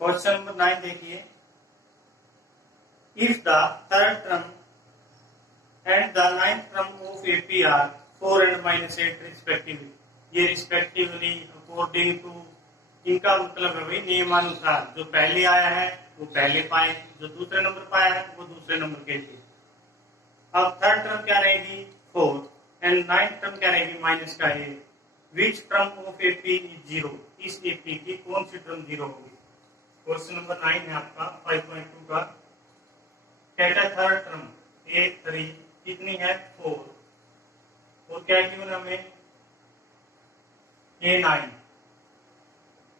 Question number 9 देखिए। If the third term and the ninth term of AP are 4 and -8 respectively, ये respectively according to इनका मतलब है भाई नियमानुसार, जो पहले आया है वो पहले पाए, जो दूसरे नंबर पाया है वो दूसरे नंबर के लिए। अब थर्ड टर्म क्या रहेगी 4 एंड नाइन्थ टर्म क्या रहेगी -8। Which term of AP is 0, इस एपी की कौन सी टर्म 0 होगी। क्वेश्चन नंबर 9 है आपका 5.2 का। कहता है थर्ड टर्म A3 कितनी है 4 और क्या गिवन हमें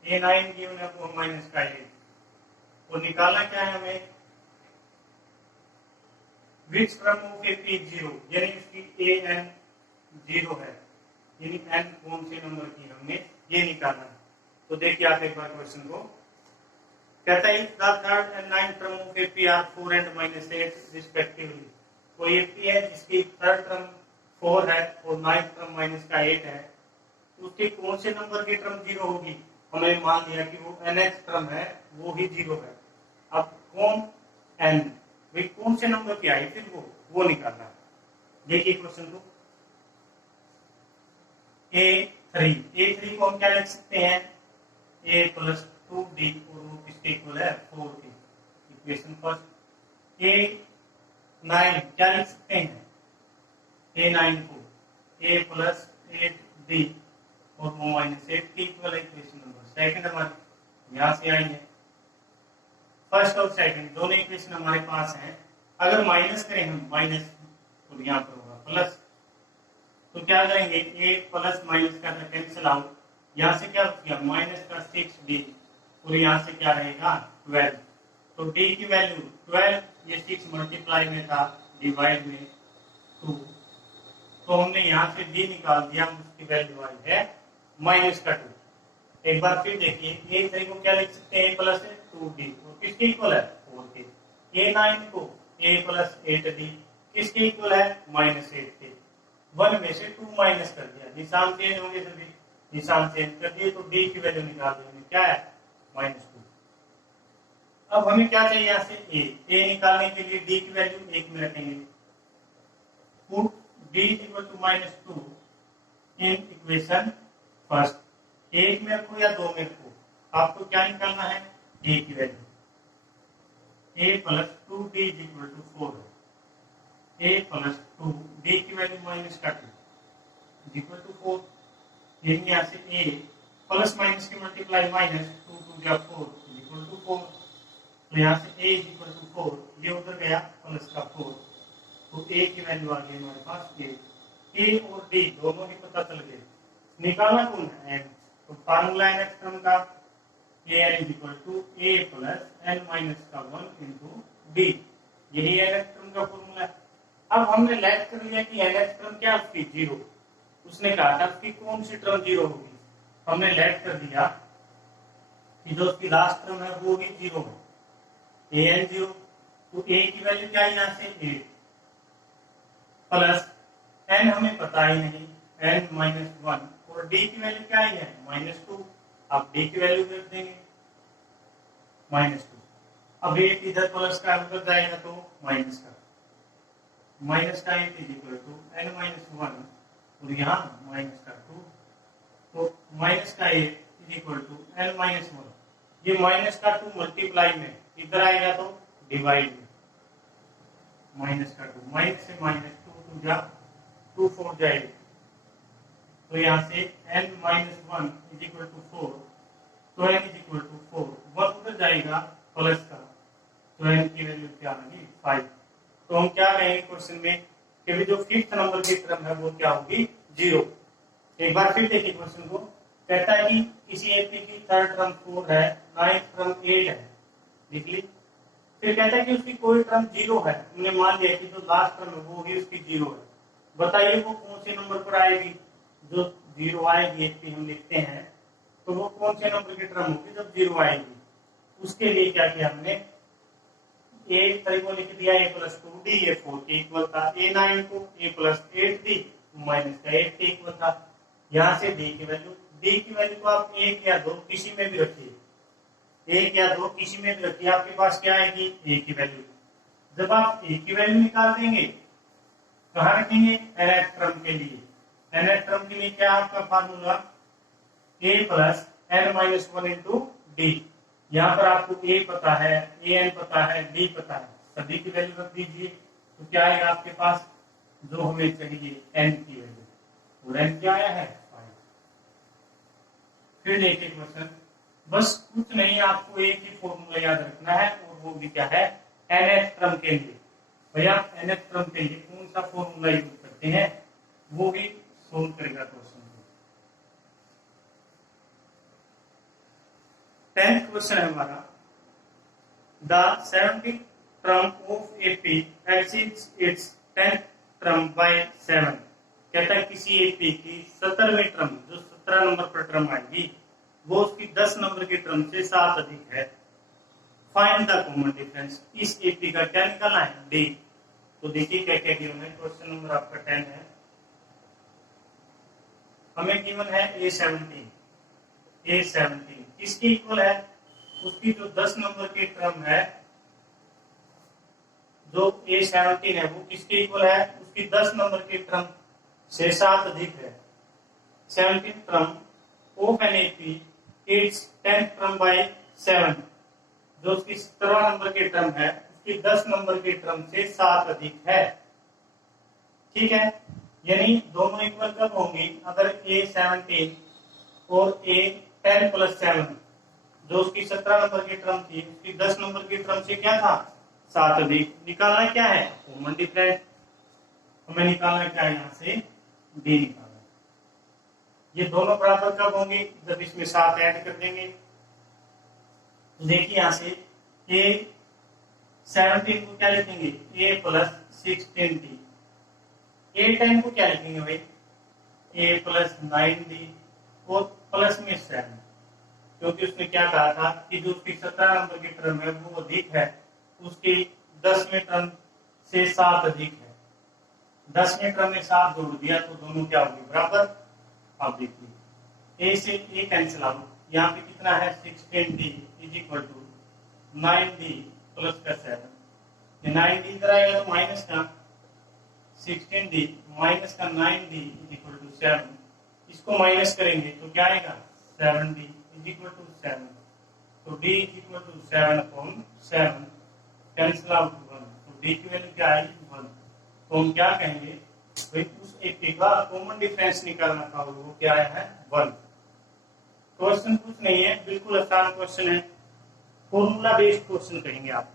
A9 गिवन है वो -8 और निकालना क्या है हमें which term of AP is 0, यानी उसकी an 0 है, यानी n कौन से नंबर की हमने ये निकालना है। तो देखिए आप एक बार क्वेश्चन को। कहता है the third and ninth term of AP are 4 and -8 respectively. कोई एपी है जिसकी थर्ड टर्म 4 है और नाइन्थ टर्म -8 है, उसके कौन से नंबर की टर्म 0 होगी। हमें मान लिया कि वो nth टर्म है वो ही 0 है। अब कौन n, भाई कौन से नंबर की आई फिर वो निकालना है। देखिए क्वेश्चन को। A3 को हम क्या लिख सकते हैं a + 2d और वो किसके इक्वल है 4 की। Equation first. A9 क्या लिख सकते हैं A9 को a + 8d और वो -8 की इक्वल है। इक्वेशन नंबर सेकंड हमारी यहाँ से आएंगे। फर्स्ट और सेकंड दोनों इक्वेशन हमारे पास हैं। अगर माइनस करें हम माइनस तो यहाँ पर होगा प्लस, तो क्या करेंगे a प्लस माइनस का कैंसिल आउट, यहाँ से क्या किया -6d और यहाँ से क्या रहेगा 12। तो d की वैल्यू 12, ये 6 मल्टीप्लाई में था डिवाइड में 2, तो हमने यहाँ से d निकाल दिया, उसकी वैल्यू आई है -2। एक बार फिर देखिए A3 को क्या लिख सकते हैं a + 2d और किसके इक्वल है 4 के। A9 को a + 8d किसके इक्वल है -8 के। 1 में से 2 माइनस कर दिया, निशान चेंज होंगे सभी, निशान चेंज कर दिए तो d की वैल्यू निकाल दी, क्या है -2। अब हमें क्या चाहिए यहाँ से a निकालने के लिए d की वैल्यू 1 में रखेंगे। Put d = -2 in equation first, 1 में रखो या 2 में रखो, आपको क्या निकालना है a की value. a + 2d = 4, a + 2d की वैल्यू -2 = 4। यहाँ से a प्लस माइनस की मल्टीप्लाई -2 × 4 = 4, तो यहाँ से a = 4, ये उधर गया प्लस का 4, तो a की वैल्यू आ गई हमारे पास a और d दोनों ही पता चल गए। निकालना कौन है n, तो फार्मूला nth टर्म का an = a + n - 1 × d, यही nth टर्म का फॉर्मूला है। अब हमने लेट कर लिया कि nth टर्म क्या उसकी 0, उसने कहा था उसकी कौन सी टर्म 0 होगी, हमने लेट कर दिया कि जो उसकी लास्ट टर्म है वो भी 0 है, an 0, तो a की वैल्यू क्या है यहाँ से 8 प्लस n हमें पता ही नहीं n - 1 और d की वैल्यू क्या है -2, अब d की वैल्यू रख देंगे -2। अब 8 इधर प्लस का उधर जाएगा तो माइनस का -8 = n - 1 और यहाँ -2, तो -8 = n - 1, ये -2 मल्टीप्लाई में इधर आएगा तो डिवाइड में -2, माइनस से -2 जा 2 4 जाएगा, तो यहाँ से n - 1 = 4, तो n = 4, 1 उधर जाएगा प्लस का, तो n की वैल्यू क्या आएगी 5। तो हम क्या कहेंगे क्वेश्चन में कि जो फिफ्थ नंबर की टर्म है वो क्या होगी 0। एक बार फिर देखिए क्वेश्चन को। कहता है कि किसी एपी की थर्ड टर्म 4 है, नाइन्थ टर्म 8 है, लिख ली। फिर कहता है कि उसकी कोई टर्म 0 है, हमने मान लिया कि जो लास्ट टर्म है वो ही उसकी 0 है। बताइए वो कौन से नंबर पर आएगी, जो 0 आएगी एपी हम लिखते हैं, तो वो कौन से नंबर की टर्म होगी जब 0 आएगी। उसके लिए क्या किया हमने, A3 को लिख दिया a + 2d, ये 4 के इक्वल था। A9 को a + 8d -8 के इक्वल था। यहाँ से d की वैल्यू को आप 1 या 2 किसी में भी रखिए, एक या दो किसी में भी रखिए, आपके पास क्या आएगी, ए की वैल्यू। जब आप ए की वैल्यू निकाल देंगे कहाँ रखेंगे, nth क्रम के लिए। nth क्रम के लिए क्या आपका formula, a plus n minus one into D. यहाँ पर आपको a पता है, an पता है, d पता है, सभी की वैल्यू रख दीजिए। तो क्या आएगा आपके पास, जो हमें चाहिए n की वैल्यू, और n क्या आया है 5। फिर देखिए क्वेश्चन, बस कुछ नहीं, आपको एक ही फॉर्मूला याद रखना है, और वो भी क्या है, nth क्रम के लिए। भैया nth क्रम के लिए कौन सा फॉर्मूला यूज करते हैं, वो भी सोल्व करेगा क्वेश्चन को। 10th क्वेश्चन है हमारा, the 70th term of AP exceeds its 10th term by 7। कहता है किसी एपी की 17वीं टर्म, जो 17 नंबर पर टर्म आएगी, वो उसकी 10 नंबर की टर्म से 7 अधिक है। Find the common difference. इस एपी का क्या निकालना है, डी। तो देखिए क्या क्या गिवन है, क्वेश्चन नंबर आपका 10 है। हमें गिवन है A17 किसकी इक्वल है, उसकी जो 10 नंबर की टर्म है, जो A17 है वो किसके इक्वल है, उसकी 10 नंबर की टर्म से 7 अधिक है। 17th term of an AP it's 10th term by 7, जो उसकी 17 नंबर की टर्म है उसकी 10 नंबर की टर्म से 7 अधिक है। ठीक है, यानी दोनों इक्वल कब होंगी, अगर A17 और A10 प्लस 7, जो उसकी 17 नंबर की टर्म थी उसकी 10 नंबर की टर्म से क्या था, 7 अधिक। निकालना क्या है, कॉमन डिफरेंस। हमें निकालना क्या है, यहाँ से डी निकालना। ये दोनों बराबर कब होंगे, जब इसमें 7 ऐड कर देंगे। तो देखिए यहाँ से A17 को क्या लिखेंगे, A प्लस 16D। A10 को क्या लिखेंगे भाई, A प्लस 9D और प्लस में 7, क्योंकि उसने क्या कहा था कि जो उसकी 17 नंबर की टर्म है वो अधिक है, उसकी 10वें टर्म से 7 अधिक है। 10वें टर्म में 7 जोड़ दिया तो दोनों क्या होगी, बराबर। आप देखिए A से A कैंसिल आउट, यहाँ पे कितना है 16D is equal to 9D plus का 7। ये 9D इधर आएगा तो माइनस का 16D माइनस का 9D इज इक्वल टू 7। इसको माइनस करेंगे तो क्या आएगा 7D इज इक्वल टू 7। तो D is equal to 7/7 cancel out 1, तो D की वैल्यू क्या आएगी 1। तो हम क्या कहेंगे भाई, उस एपी का कॉमन डिफरेंस निकालना था, वो क्या है 1। क्वेश्चन कुछ नहीं है, बिल्कुल आसान क्वेश्चन है, फॉर्मूला बेस्ड क्वेश्चन कहेंगे आप।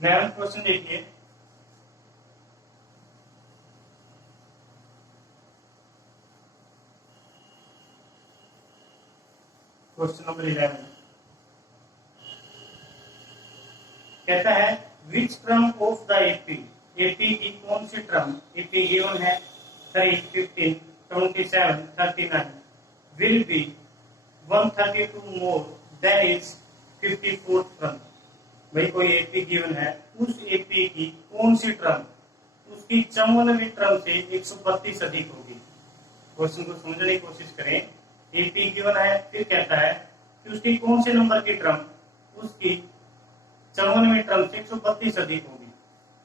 11th क्वेश्चन देखिए, क्वेश्चन नंबर 11 कहता है which term of the AP, AP की कौन सी टर्म, एपी गिवन है 3, 15, 27, 39 will be 132 more than it's 54th term. भाई कोई एपी गिवन है, उस एपी की कौन सी टर्म उसकी 54वीं टर्म से 132 अधिक होगी। क्वेश्चन को समझने की कोशिश करें। एपी गिवन है, फिर कहता है कि उसकी कौन से नंबर की टर्म उसकी 54वीं टर्म से 132 अधिक होगी।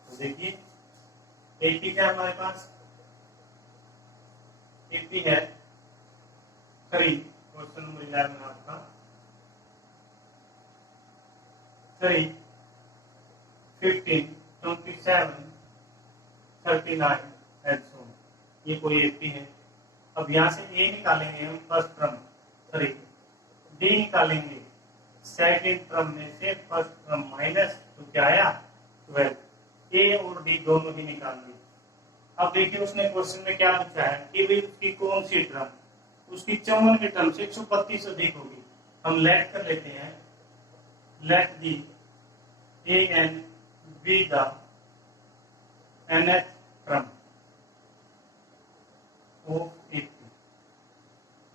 तो देखिए एपी क्या हमारे पास, एपी है 3, क्वेश्चन नंबर 11 आपका 3, 15, 27, 39 एंड सो। ये कोई एपी है। अब यहाँ से ए निकालेंगे हम फर्स्ट टर्म 3, डी निकालेंगे सेकंड टर्म में से फर्स्ट टर्म माइनस, तो क्या आया 12। ए और डी दोनों ही निकाल दिए। अब देखिए उसने क्वेश्चन में क्या पूछा है कि भाई उसकी कौन सी टर्म उसकी 54 टर्म से 132 अधिक होगी। हम लेट कर लेते हैं, let the a n be the nth term of AP.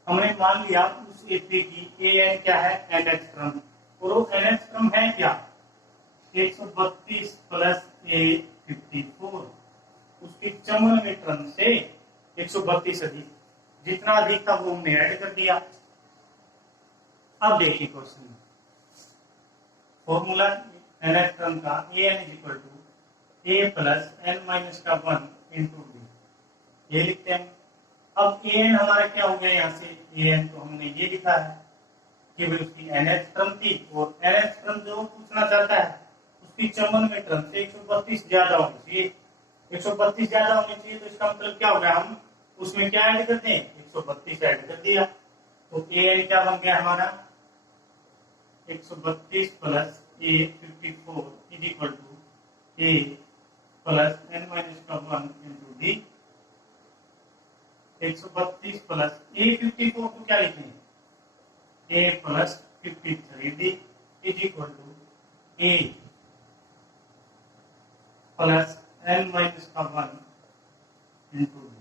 हमने मान लिया उस एपी की ए एन क्या है nth टर्म, और वो nth टर्म है क्या 132 प्लस A54। उसकी 54वीं टर्म से 132 अधिक, जितना अधिक था वो हमने ऐड कर दिया। अब देखिए क्वेश्चन में फॉर्मूला nth टर्म का an is equal to a plus n minus का 1 इंटू डी, ये लिखते हैं। अब an हमारा क्या हो गया, यहाँ से an तो हमने ये लिखा है कि भाई उसकी nth टर्म थी, और nth टर्म जो पूछना चाहता है उसकी 54वें टर्म से 132 ज्यादा होनी चाहिए। 132 ज्यादा होनी चाहिए, तो इसका मतलब क्या हो गया, हम उसमें क्या ऐड करते हैं, 132 ऐड कर दिया, तो an क्या बन गया हमारा 132 plus a 54 is equal to a plus n minus का 1 इंटू डी। 132 प्लस a 54 को क्या लिखेंगे, a plus 53d is equal to a plus n minus का 1 इंटू डी।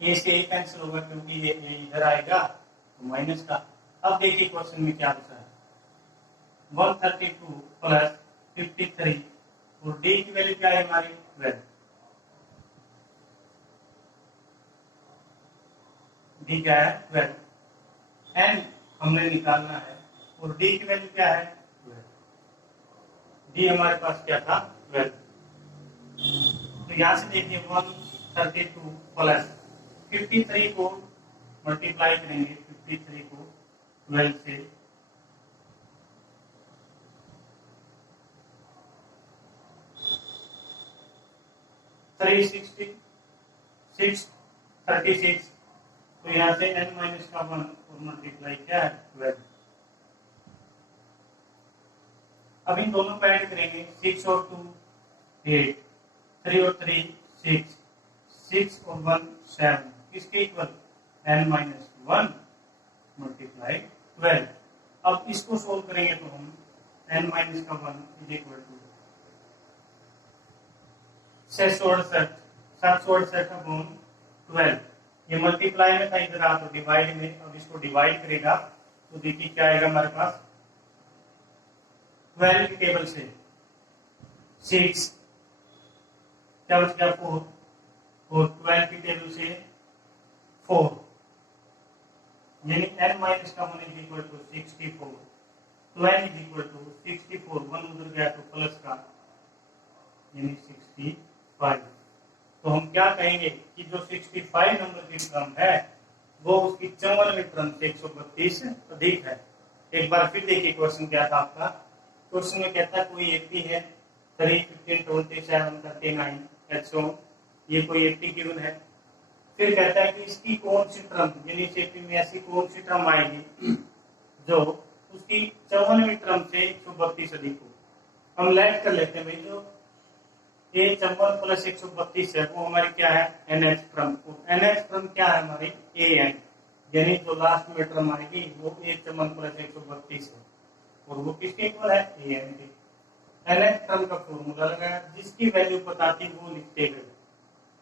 ए से ए कैंसिल होगा क्योंकि ये इधर आएगा तो माइनस का। अब देखिए क्वेश्चन में क्या पूछा है, 132 प्लस 53 और डी की वैल्यू क्या है हमारी 12, डी क्या है 12, एन हमने निकालना है और डी की वैल्यू क्या है 12, डी हमारे पास क्या था 12। तो यहां से देखिए 132 प्लस 53 को मल्टीप्लाई करेंगे, 53 को 12 से, थ्री 36, तो यहाँ से n माइनस का 1 और मल्टीप्लाई क्या है 12। अब इन दोनों को ऐड करेंगे, 6 और 2 8, 3 और 3 6, 6 और 1 7, किसके इक्वल n माइनस 1 मल्टीप्लाई 12। अब इसको सोल्व करेंगे तो हम n माइनस का 1 इज इक्वल टू 67 अपॉन 12, ये मल्टीप्लाई में था इधर आ तो डिवाइड में, अब इसको डिवाइड करेगा तो देखिए क्या आएगा हमारे पास, 12 की टेबल से 6 क्या बच गया 4, और 12 की टेबल से 4, यानी n माइनस का 1 is equal to 64, 12 is equal to 64, 1 उधर गया तो प्लस का यानी 65। तो हम क्या कहेंगे कि जो 65 नंबर की टर्म है वो उसकी 54वें टर्म से 132 अधिक है। एक बार फिर देखिए क्वेश्चन क्या था आपका, क्वेश्चन में कहता है कोई 80 है, 3 15 27 39 एटसो, ये कोई 80 गिवन है। फिर कहता है कि इसकी कौन सी टर्म, यानी इस 80 में ऐसी कौन सी टर्म आएगी जो उसकी 54वें टर्म से 132 अधिक हो। हम लेट कर लेते हैं भाई, जो ये 54 प्लस 132 है वो हमारी क्या है nth टर्म, nth टर्म क्या है हमारी an, यानी जो लास्ट में टर्म आएगी वो 54 प्लस 132 है, और वो किसके इक्वल है an के। nth टर्म का फॉर्मूला लगाया, जिसकी वैल्यू पता थी वो लिखते गए,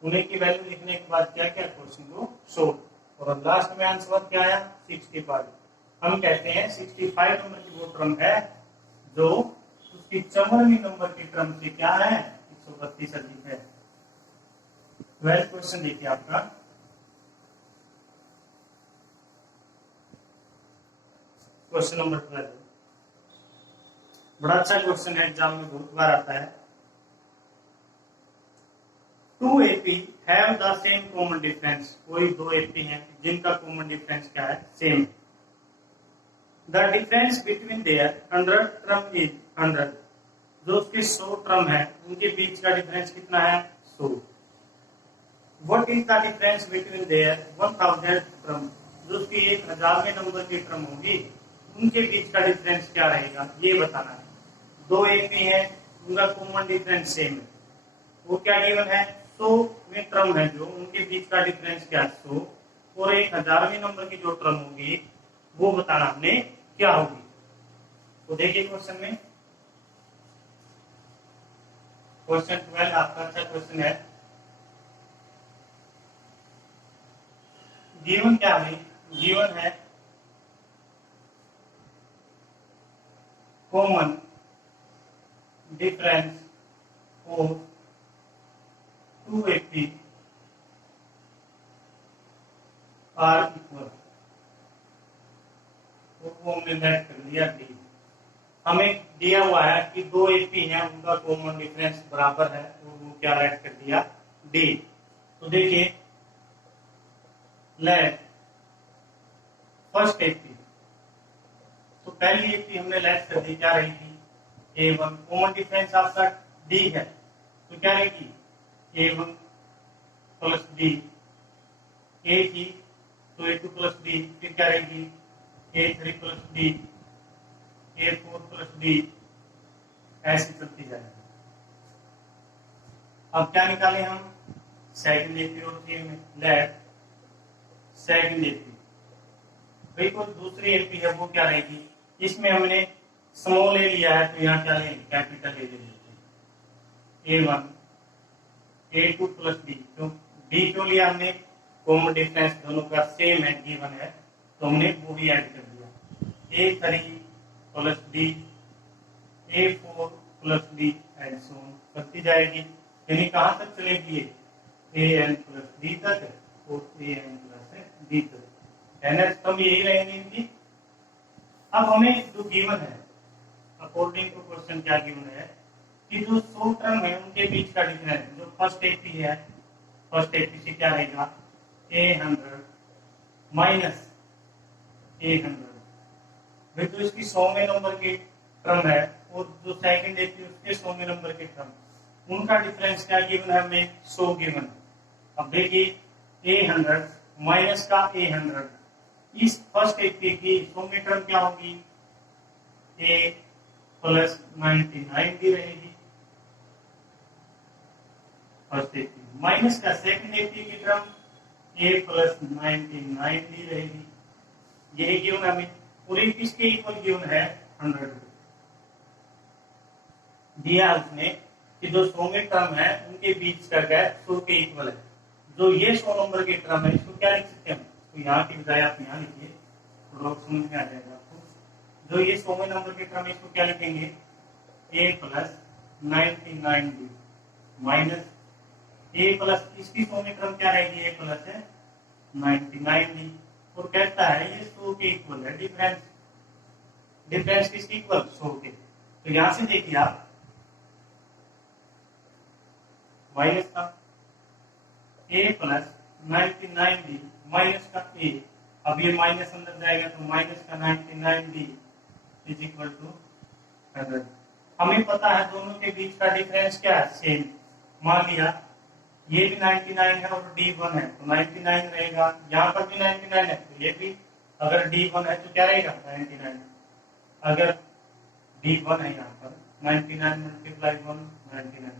उन्हीं की वैल्यू लिखने के बाद क्या क्या क्वेश्चन को सोल्व, और लास्ट में आंसर क्या आया 65। हम कहते हैं 65 नंबर की वो टर्म है जो उसकी 54वीं नंबर की टर्म से क्या है 132 अधिक है। 12 क्वेश्चन देखिए आपका, क्वेश्चन नंबर 12 बड़ा अच्छा क्वेश्चन है, एग्जाम में बहुत बार आता है। 2 AP have the same common difference, कोई 2 AP हैं जिनका कॉमन डिफरेंस क्या है same. The difference between their 100 term is 100, जो उसके 100 टर्म है उनके बीच का डिफरेंस कितना है 100। What is the difference between their 1000 term, जो उसकी 1000वें नंबर की टर्म होगी उनके बीच का डिफरेंस क्या रहेगा ये बताना है। 2 AP है उनका कॉमन डिफरेंस सेम है, वो क्या गिवन है 100वें टर्म है जो उनके बीच का डिफरेंस क्या 100, और 1000वें नंबर की जो टर्म होगी वो बताना हमने क्या होगी। तो देखिए क्वेश्चन में, क्वेश्चन 12 आपका अच्छा क्वेश्चन है। गिवन क्या है, गिवन है common difference of 2 AP are equal, दिया डी। हमें दिया हुआ है कि दो एपी हैं, उनका कॉमन डिफरेंस बराबर है, और वो क्या लेट कर दिया डी। तो देखिए लेट फर्स्ट एपी, तो पहली एपी हमने लेट कर दी, क्या रहेगी A1। कॉमन डिफरेंस आपका डी है, तो क्या रहेगी A1 प्लस डी। ए थी तो A2 प्लस डी, फिर क्या रहेगी A3 plus D, A4 plus D, ऐसे चलती जाएगी। अब क्या निकालें हम, सेकंड एपी और थ्री में लेट सेकंड एपी। भाई कोई दूसरी एपी है वो क्या रहेगी, इसमें हमने स्मॉल ए लिया है तो यहाँ क्या लेंगे कैपिटल ए ले लेते हैं। A1 A2 प्लस डी, क्यों डी क्यों लिया हमने, कॉमन डिफरेंस दोनों का सेम है, गिवन है, तो हमने वो भी ऐड कर दिया। A3 plus D, A4 plus D and so on करती जाएगी। यानी कहां तक चलेगी AN प्लस डी तक और AN प्लस डी तक। एनएच कम यही रहेंगे इनकी। अब हमें जो गिवन है अकॉर्डिंग टू क्वेश्चन क्या गिवन है कि जो शॉर्ट टर्म है उनके बीच का डिफरेंस, जो फर्स्ट एपी है, फर्स्ट एपी से क्या रहेगा A100 माइनस A100। भाई तो इसकी 100वें नंबर की टर्म है और जो सेकंड एपी उसके 100वें नंबर के टर्म, उनका डिफरेंस क्या गिवन है हमें 100 गिवन। अब देखिए A100 माइनस का A100, इस फर्स्ट एपी की 100वें टर्म क्या होगी A प्लस 99 भी रहेगी फर्स्ट एपी, माइनस का सेकंड एपी की टर्म A प्लस 99 भी रहेगी। यही गिवन हमें पूरी किसके इक्वल गिवन है 100 दिया उसने कि जो 100वें टर्म है उनके बीच का गैप 100 के इक्वल है। जो ये 100 नंबर की टर्म है इसको क्या लिख सकते हैं, तो यहाँ की बजाय आप यहाँ लिखिए, थोड़ा समझ में आ जाएगा आपको। जो ये 100वें नंबर की टर्म है इसको क्या लिखेंगे A plus 99 D minus A plus इसकी 100वें टर्म क्या रहेगी A प्लस 99 डी, और कहता है ये 100 के इक्वल है डिफरेंस। डिफरेंस किसके इक्वल 100 के। तो यहां से देखिए आप माइनस का A प्लस 99 डी माइनस का A, अब ये माइनस अंदर जाएगा तो माइनस का 99 डी इज इक्वल टू 100। हमें पता है दोनों के बीच का डिफरेंस क्या है सेम। मान लिया ये भी 99 है और D1 है तो 99 रहेगा, यहाँ पर भी 99 है तो ये भी, अगर D1 है तो क्या रहेगा 99, अगर D1 है यहाँ पर 99 मल्टीप्लाई 1 99,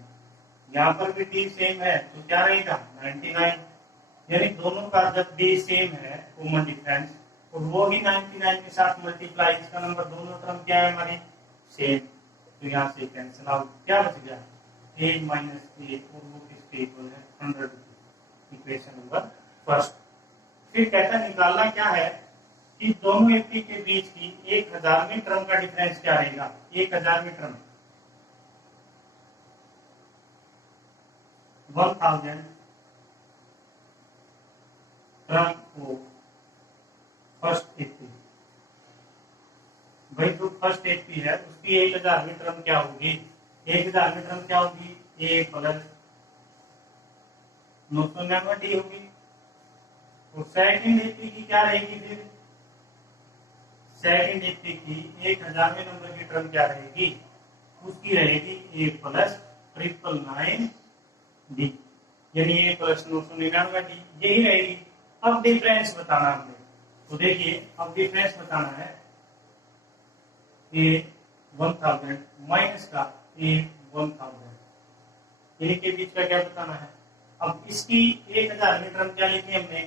यहाँ पर भी D सेम है तो क्या रहेगा 99। यानी दोनों का जब D सेम है कॉमन डिफरेंस और वो ही 99 के साथ मल्टीप्लाई, इसका नंबर दोनों टर्म क्या है हमारी सेम, तो यहाँ से कैंसिल आउट, क्या बच गया A माइनस A और वो किसके इक्वल है 100। Equation number first. फिर कहता निकालना क्या है कि दोनों एपी के बीच की 1000वें टर्म का डिफरेंस क्या रहेगा। 1000वें टर्म 1000 टर्म को फर्स्ट एपी, भाई जो फर्स्ट एपी है उसकी 1000वें टर्म क्या होगी, 1000वें टर्म क्या होगी A प्लस 999 होगी। और सेकंड एपी की क्या रहेगी, फिर सेकंड एपी की 1000वें नंबर की टर्म क्या रहेगी, उसकी रहेगी A प्लस 999 डी, यानी A प्लस 999 डी यही रहेगी। अब डिफरेंस बताना हमने, तो देखिए अब डिफरेंस बताना है A 1000 माइनस का A 1000, इनके बीच का क्या बताना है। अब इसकी 1000वें टर्म क्या लिखी हमने,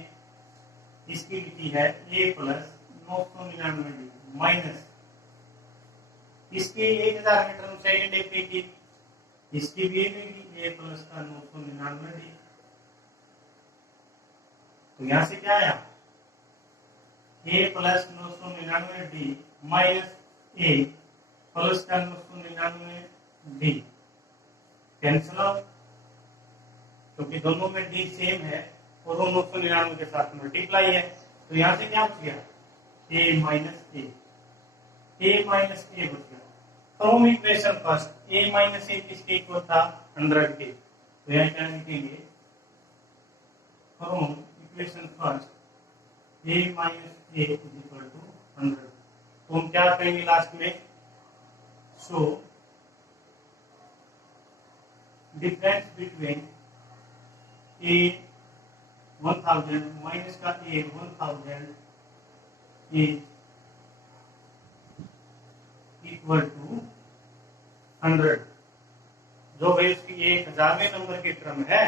इसकी लिखी है A प्लस 999 डी माइनस इसकी 1000वें टर्म सेकंड एपी की, इसकी भी रहेगी A प्लस का 999 डी। तो यहां से क्या आया A plus 999 D minus A plus का 999 डी, कैंसिल आउट क्योंकि दोनों में डी सेम है और वो 999 के साथ मल्टीप्लाई है। तो यहां से क्या बच गया A minus A, A minus A बच गया। From equation first A minus A किसके इक्वल था 100 के, तो यहाँ क्या लिखेंगे from equation first A minus A is equal to 100। तो हम क्या करेंगे लास्ट में, so difference between A 1000 minus का ए 1000 इज इक्वल टू 100। जो भाई उसकी 1000वें नंबर की टर्म है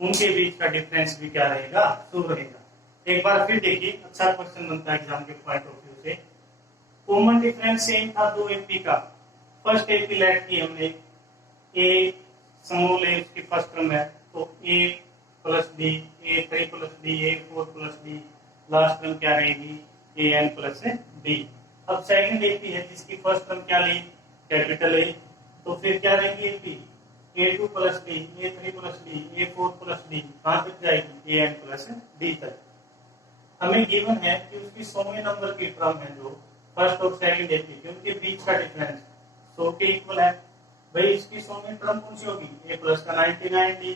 उनके बीच का डिफरेंस भी क्या रहेगा, 100 रहेगा। एक बार फिर देखिए, अच्छा क्वेश्चन बनता है एग्जाम के पॉइंट ऑफ व्यू से। कॉमन डिफरेंस सेम था दो एपी का। फर्स्ट एपी लेट की हमने, ए समूल ए उसकी फर्स्ट टर्म है, तो ए प्लस डी, ए 3 प्लस डी, ए 4 प्लस डी, लास्ट टर्म क्या रहेगी ए एन प्लस डी। अब सेकंड एपी है जिसकी फर्स्ट टर्म क्या ली कैपिटल ए, तो फिर क्या रहेगी AP A2 plus D, A3 plus D, A4 plus D, कहां तक जाएगी AN प्लस डी तक। हमें गिवन है कि उसकी 100वें नंबर की टर्म है जो फर्स्ट और सेकंड एपी के, उनके बीच का डिफरेंस 100 के इक्वल है। भाई इसकी 100वें टर्म कौन सी होगी, A प्लस का 99 डी,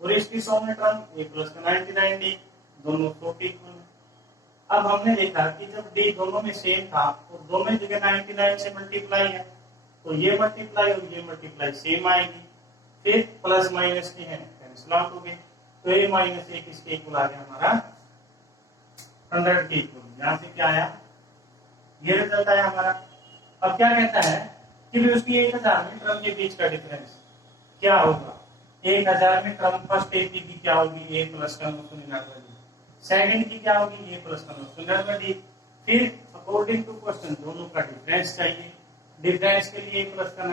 और इसकी 100वें टर्म A प्लस का 99 डी, दोनों 100 के इक्वल है। अब हमने देखा कि जब डी दोनों में सेम था और दोनों जगह 99 से मल्टीप्लाई है, तो ये मल्टीप्लाई और ये मल्टीप्लाई सेम आएगी, फिर प्लस माइनस के हैं कैंसिल आउट हो गए, तो ए माइनस ए किसके इक्वल आ गया हमारा 100 के इक्वल। यहां से क्या आया, ये रिजल्ट आया हमारा। अब क्या कहता है कि भी उसकी 1000वें टर्म के बीच का डिफरेंस क्या होगा। 1000वें टर्म फर्स्ट एपी की क्या होगी ए प्लस का 999, सेकंड की क्या होगी ए प्लस का 999, फिर अकॉर्डिंग टू क्वेश्चन दोनों का डिफरेंस चाहिए। डिफरेंस के लिए ए प्लस का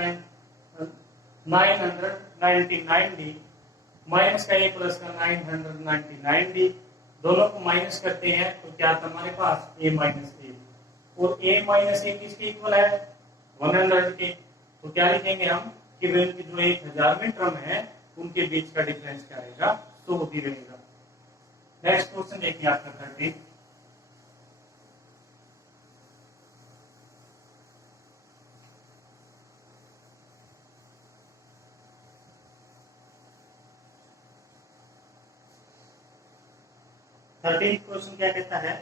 999 डी माइनस का ए प्लस का 999 डी, दोनों को माइनस करते हैं तो क्या था हमारे पास ए माइनस ए, और ए माइनस ए किसके इक्वल है 100 के, तो क्या लिखेंगे हम कि उनकी जो 1000वें टर्म है उनके बीच का डिफरेंस क्या रहेगा, 100 भी रहेगा। नेक्स्ट क्वेश्चन देखिए आपका 30। क्वेश्चन क्या कहता है,